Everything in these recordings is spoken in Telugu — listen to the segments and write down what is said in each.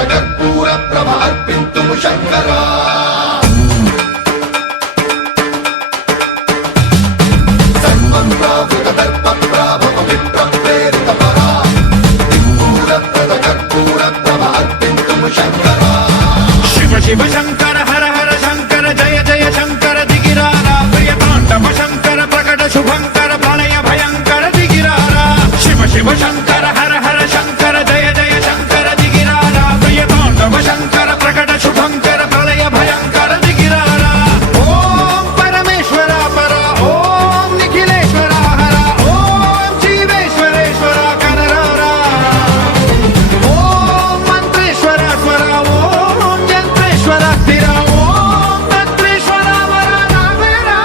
कर्पूर प्रभ अर्पितुं शंकरा शिव शंकर हर हर शंकर जय जय शंकर दिगिरारा प्रिय तांडव शंकर प्रकट शुभंकर प्रलय भयंकर दिगिरारा शिव शिव शंकर हर हर शंकर जय जय शंकर दिगिरारा प्रिय तांडव शंकर प्रकट शुभंकर प्रलय भयंकर दिगिरारा ओम परमेश्वरा परा ओम निखिलेश्वरा हरा ओम जीवेश्वरेश्वरा कनरारा ओम मंत्रेश्वरा स्वरा ओम यंत्रेश्वरा स्थिरा ओम तत्रेश्वरा वरा नावेरा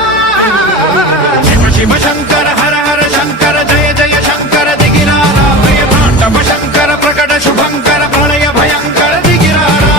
शिव शिव शंकर हर हर शंकर जय जय शंकर दिगिरारा प्रिय तांडव शंकर प्रकट शुभंकर प्रलय भयंकर दिगिरारा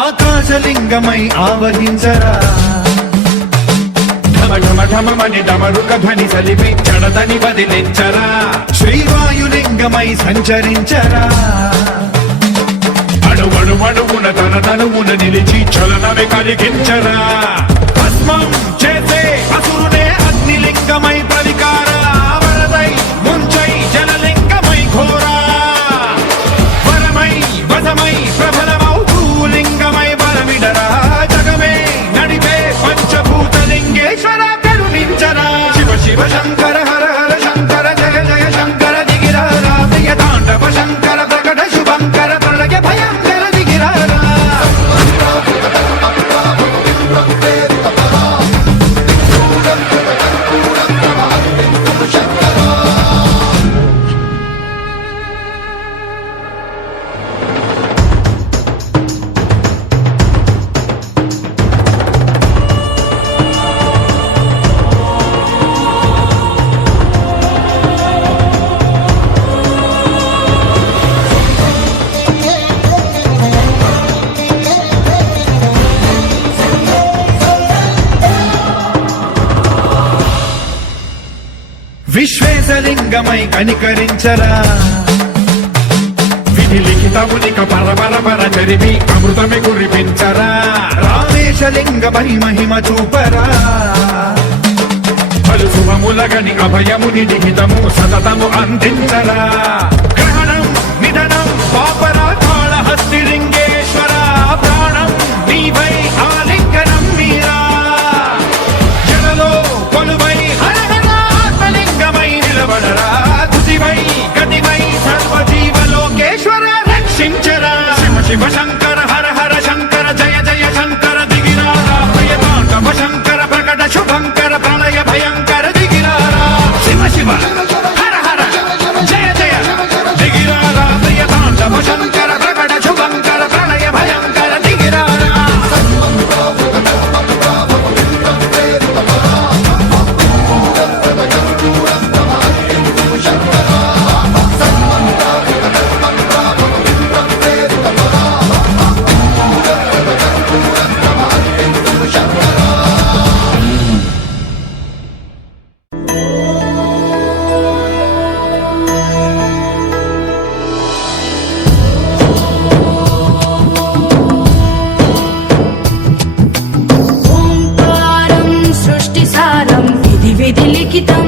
ఆకాశలింగమై ఆవహించరా ఢమ ఢమ ఢమమని డమరుక ధ్వని సలిపి చడదని వదిలించరా శ్రీవాయులింగమై సంచరించరా అణువణువున తన తనువున నిలిచి చలనమే కలిగించరా భస్మం చేసే అసురునే అగ్నిలింగమై ప్రవికార వరదై ముంచై జలలింగమై ఘోరా వరమై వసమై ప్రబలమౌ భూలింగమై బలమిడరా జగమే నడిపే పంచభూతలింగేశ్వర కరుణించరా శివ శివ శంకర హర హర శంకర జయ జయ శంకర దిగిరారా ప్రియ తాండవ శంకర ప్రకట శుభంకర ప్రళయ భయంకర దిగిరారా విశ్వేశలింగమై కనికరించరా విధి లిఖితమునిక పరపర పర చరివి అమృతమి కురిపించరా రామేశలింగమై మహిమ చూపరా పలు శుభములగని అభయముని లిఖితము సతతము అందించరా గ్రహణం నిధనం పాపరా కాళహస్తిలింగేశ్వర ప్రాణం నీవై ఆలింగనం మీరా జనలో కొలువై నిలబడరా తుదివై గతివై సర్వజీవలోకేశ్వర రక్షించరా శివ శివ శంకర హర హర శంకర జయ జయ శంకర దిగిరారా ప్రియ తాండవ శంకర ప్రకట శుభంకర ప్రళయ భయంకర దిగిరారా శివ శివ హర హర జయ జయ దిగిరారా ప్రియ తాండవ శంకర ప్రకట శుభంకర ప్రళయ భయంకర దిగిరారా ఓంకారం సృష్టిసారం విధి విధి లిఖితం